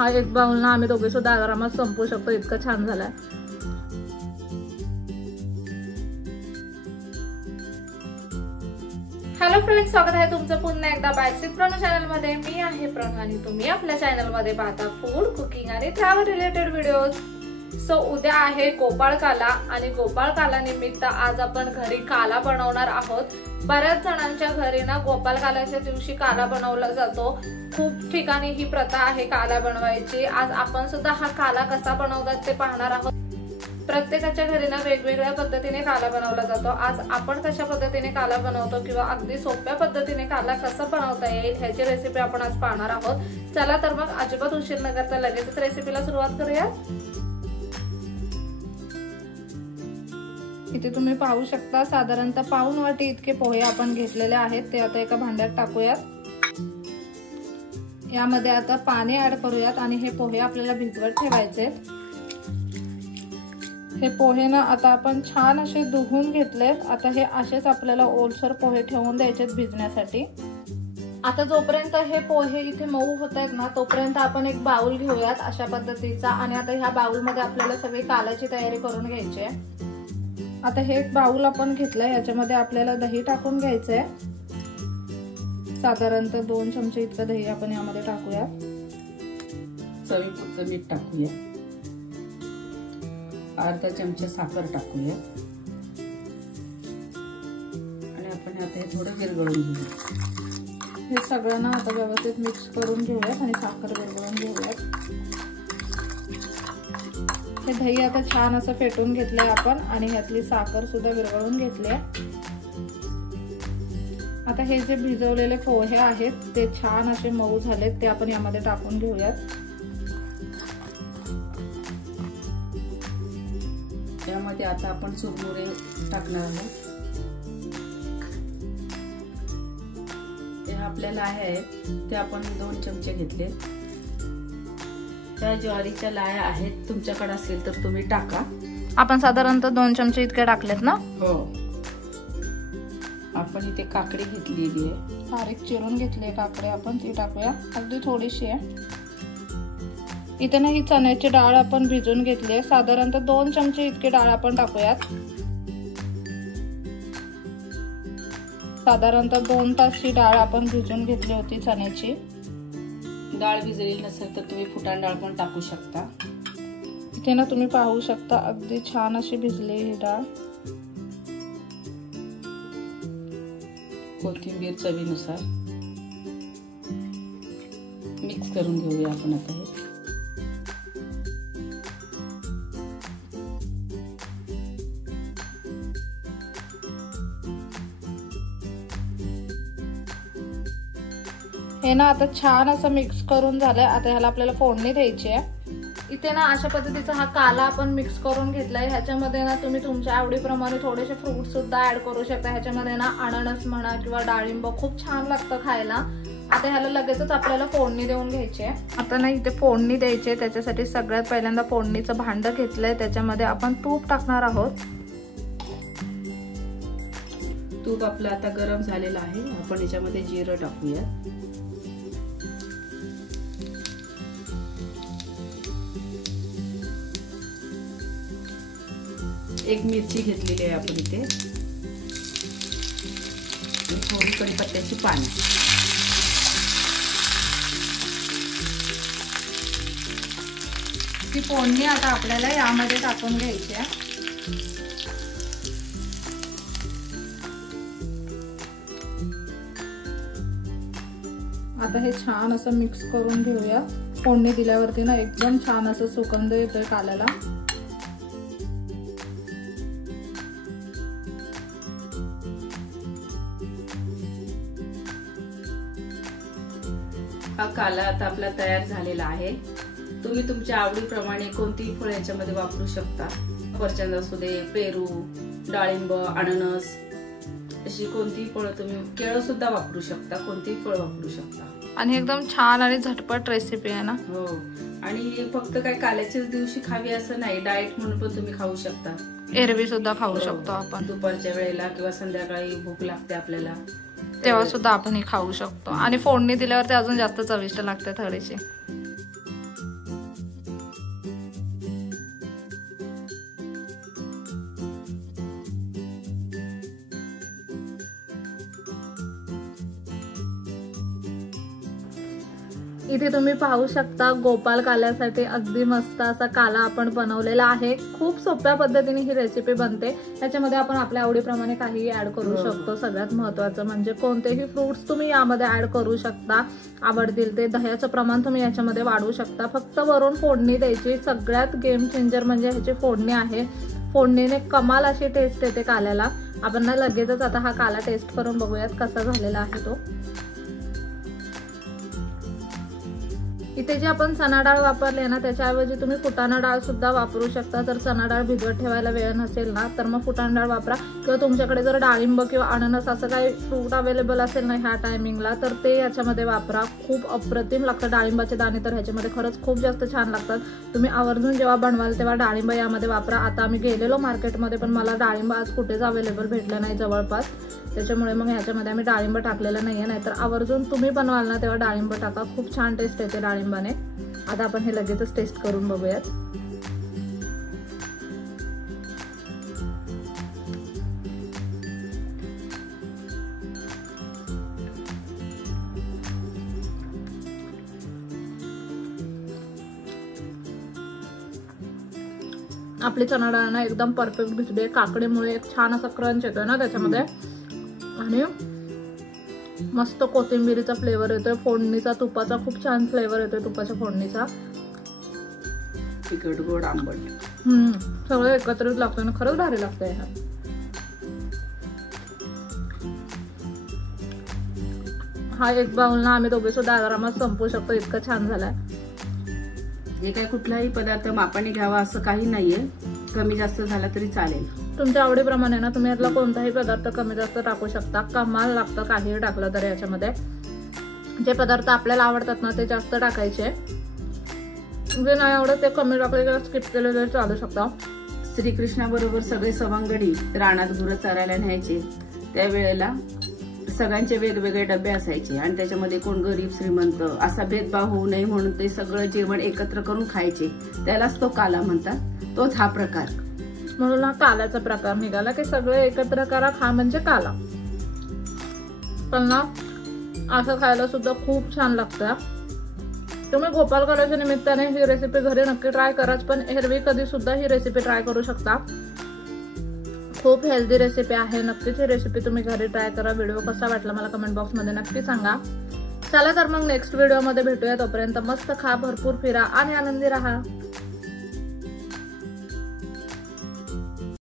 हा एक बाउल ना आम्ही दोघे सुद्धा आरामात संपू शकतो, इतकं छान झालाय। हॅलो फ्रेंड्स, स्वागत आहे तुमचं पुन्हा एकदा बायसिक प्रणू चॅनल मध्ये। मी आहे प्रणू आणि तुम्ही आपल्या चॅनल मध्ये पाहता फूड, कुकिंग आणि ट्रॅव्हल रिलेटेड व्हिडिओज। सो उद्या आहे गोपाळकाला आणि गोपाळकाला निमित्त आज आपण घरी काला बनवणार आहोत। बऱ्याच जणांच्या घरी ना गोपाळकालाच्या दिवशी काला बनवला जातो। खूप ठिकाणी ही प्रथा आहे काला बनवायची। आज आपण सुद्धा हा काला कसा बनवतात ते पाहणार आहोत। प्रत्येकाच्या घरी ना वेगवेगळ्या पद्धतीने काला बनवला जातो। आज आपण कशा पद्धतीने काला बनवतो किंवा अगदी सोप्या पद्धतीने काला कसा बनवता येईल ह्याची रेसिपी आपण आज पाहणार आहोत। चला तर मग अजिबात उशीर न करता लगेचच रेसिपीला सुरुवात करूया। इथे तुम्ही पाहू शकता साधारणतः पाऊण वाटी इतके पोहे आपण घेतलेले आहेत, ते आता एका भांड्यात टाकूयात। यामध्ये आता पाणी ऍड करूयात आणि हे पोहे आपल्याला भिजवत ठेवायचे। हे पोहे ना आता आपण छान असे धुवून घेतलेत। आता हे असेच आपल्याला ओलसर पोहे ठेवून द्यायचे भिजण्यासाठी। आता जोपर्यंत हे पोहे इथे मऊ होत आहेत ना तोपर्यंत आपण एक बाउल घेऊयात अशा पद्धतीचा आणि आता ह्या बाउल मध्ये आपल्याला सगळी कालाची तयारी करून घ्यायची आहे। आता हे एक बाउल आपण घेतलंय, याच्यामध्ये आपल्याला दही टाकून घ्यायचंय। साधारणतः 2 चमचे इतकं दही आपण यामध्ये टाकूया। चवीपुरतं मीठ टाकूया, अर्धा चमचा साखर टाकूया आणि आपण आता हे थोडं विरघळून घेऊया। हे सगळं ना आता व्यवस्थित मिक्स करून घेऊयात आणि साखर विरघळून घेऊयात। हे दही आता छान असं फेटून घेतलंय आपण आणि ह्यातली साखर सुद्धा विरघळून घेतली आहे। आता हे जे भिजवलेले पोहे आहेत ते छान असे मऊ झालेत, ते आपण यामध्ये टाकून घेऊयात। यामध्ये आता आपण चुरमुरे टाकणार आहोत। हे आपल्याला आहे ते आपण 2 चमचे घेतले। त्या ज्वारीच्या लाया आहेत, तुमच्याकडे असेल तर तुम्ही टाका। आपण साधारणतः 2 चमचे इतके टाकलेत ना? हो। आपण इथे काकडी घेतलेली आहे, बारीक चिरून घेतली काकडी, आपण ती टाकूया, अगदी थोडीशी आहे। इथे ना ही चण्याची डाळ आपण भिजून घेतली आहे, साधारणतः 2 चमचे इतके डाळ आपण टाकूयात। साधारणतः 2 तास ही डाळ आपण भिजून घेतली होती चण्याची। डाळ भिजलेली नसेल तर तुम्ही फुटाण डाळ पण टाकू शकता। इथे ना तुम्ही पाहू शकता अगदी छान अशी भिजली ही डाळ। कोथिंबीर चवीनुसार मिक्स करून घेऊया आपण आता हे। हे ना आता छान असं मिक्स करून झालंय। आता ह्याला आपल्याला फोडणी द्यायची आहे। इथे ना अशा पद्धतीचा हा काला आपण मिक्स करून घेतलाय। ह्याच्यामध्ये ना तुम्ही तुमच्या आवडीप्रमाणे थोडेसे फ्रूट सुद्धा ऍड करू शकता। ह्याच्यामध्ये ना अननस म्हणा किंवा डाळिंब खूप छान लागतं खायला। आता ह्याला लगेचच आपल्याला फोडणी देऊन घ्यायची आहे। आता ना इथे फोडणी द्यायची आहे, त्याच्यासाठी सगळ्यात पहिल्यांदा फोडणीचं भांड घेतलंय, त्याच्यामध्ये आपण तूप टाकणार आहोत। तूप आपलं आता गरम झालेलं आहे, आपण याच्यामध्ये जिरं टाकूया। एक मिरची घेतलेली आहे आपण इथे, थोडी कढीपत्त्याची पाने। ती फोडणी आता आपल्याला यामध्ये टाकून घ्यायची आहे। आता हे छान असं मिक्स करून घेऊया। फोडणी दिल्यावरती ना एकदम छान असं सुगंध येतोय काल्याला। हा काला आता आपला तयार झालेला आहे। तुम्ही तुमच्या आवडीप्रमाणे कोणतीही फळ याच्यामध्ये वापरू शकता। सफरचंद असू दे, पेरू, डाळिंब, अननस, अशी कोणतीही फळं, तुम्ही केळं सुद्धा वापरू शकता, कोणतीही फळ वापरू शकता। आणि एकदम छान आणि झटपट रेसिपी आहे ना। हो, आणि फक्त काय काल्याच्याच दिवशी खावी असं नाही, डाएट म्हणून पण तुम्ही खाऊ शकता। एरवी सुद्धा खाऊ शकतो आपण, दुपारच्या वेळेला किंवा संध्याकाळी भूक लागते आपल्याला तेव्हा सुद्धा आपण हे खाऊ शकतो। आणि फोडणी दिल्यावर ते अजून जास्त चविष्ट लागते थोडीशी। इथे तुम्ही पाहू शकता गोपाल काल्यासाठी अगदी मस्त असा काला आपण बनवलेला आहे। खूप सोप्या पद्धतीने ही रेसिपी बनते। याच्यामध्ये आपण आपल्या आवडीप्रमाणे काहीही ऍड करू शकतो। सगळ्यात महत्त्वाचं म्हणजे कोणतेही फ्रुट्स तुम्ही यामध्ये ऍड करू शकता आवडतील ते। दह्याचं प्रमाण तुम्ही याच्यामध्ये वाढवू शकता। फक्त वरून फोडणी द्यायची। सगळ्यात गेम चेंजर म्हणजे ह्याची फोडणी आहे। फोडणीने कमाल अशी टेस्ट येते काल्याला। आपण ना लगेचच आता हा काला टेस्ट करून बघूयात कसा झालेला आहे तो। इथे जे आपण चणा डाळ वापरले ना त्याच्याऐवजी तुम्ही फुटाणा डाळ सुद्धा वापरू शकता। जर चणा डाळ भिजवत ठेवायला वेळ नसेल ना तर मग फुटाणा डाळ वापरा, किंवा तुमच्याकडे जर डाळिंब किंवा अननस असं काही फ्रूट अवेलेबल असेल ना ह्या टायमिंगला तर ते याच्यामध्ये वापरा। खूप अप्रतिम लागतं। डाळिंबाचे दाणे तर ह्याच्यामध्ये खरंच खूप जास्त छान लागतात। तुम्ही आवर्जून जेव्हा बनवाल तेव्हा डाळिंब यामध्ये वापरा। आता आम्ही गेलेलो मार्केटमध्ये पण मला डाळिंब आज कुठेच अवेलेबल भेटलं नाही जवळपास, त्याच्यामुळे मग ह्याच्यामध्ये आम्ही डाळिंब टाकलेलं नाहीये। नाहीतर आवर्जून तुम्ही बनवाल ना तेव्हा डाळिंब टाका, खूप छान टेस्ट येते डाळिंबाने। आता आपण हे लगेचच टेस्ट करून बघूयात। आपली चणा डाळ ना एकदम परफेक्ट भिजली। काकडीमुळे एक छान असा क्रंच येतोय ना त्याच्यामध्ये, आणि मस्त कोथिंबीरीचा फ्लेवर येतोय। फोडणीचा तुपाचा खूप छान फ्लेवर येतोय, तुपाच्या फोडणीचा। तिखट गोड आंबट सगळं एकत्रित लागतोय ना, खरंच भारी लागतंय। हा एक बाउल ना आम्ही दोघे सुद्धा आरामात संपू शकतो, इतकं छान झालाय। हे काय कुठलाही पदार्थ मापाने घ्यावा असं काही नाहीये, कमी जास्त झाला तरी चालेल। तुमच्या आवडीप्रमाणे ना तुम्ही यातला कोणताही पदार्थ कमी जास्त टाकू शकता, कमाल लागतं काहीही टाकलं तरी। याच्यामध्ये जे पदार्थ आपल्याला आवडतात ना ते जास्त टाकायचे, जे नाही आवडत ते कमी टाकले किंवा स्किप केले तरी चालू शकता। श्रीकृष्णाबरोबर सगळे सवंगडी रानात गुरं चरायला न्यायचे, त्यावेळेला सगळ्यांचे वेगवेगळे डबे असायचे आणि त्याच्यामध्ये कोण गरीब श्रीमंत असा भेदभाव होऊ नये म्हणून ते सगळं जेवण एकत्र करून खायचे, त्यालाच तो काला म्हणतात। तोच हा प्रकार, म्हणून हा काल्याचा प्रकार निघाला की सगळे एकत्र करा खा म्हणजे काला। पण ना असं खायला सुद्धा खूप छान लागतं। तुम्ही गोपाल काल्याच्या निमित्ताने ही रेसिपी घरी नक्की ट्राय कराच, पण एरवी कधी सुद्धा ही रेसिपी ट्राय करू शकता। खूप हेल्दी रेसिपी आहे, नक्कीच ही रेसिपी तुम्ही घरी ट्राय करा। व्हिडिओ कसा वाटला मला कमेंट बॉक्स मध्ये नक्की सांगा। चला तर मग नेक्स्ट व्हिडिओ मध्ये भेटूया, तोपर्यंत मस्त खा, भरपूर फिरा आणि आनंदी राहा।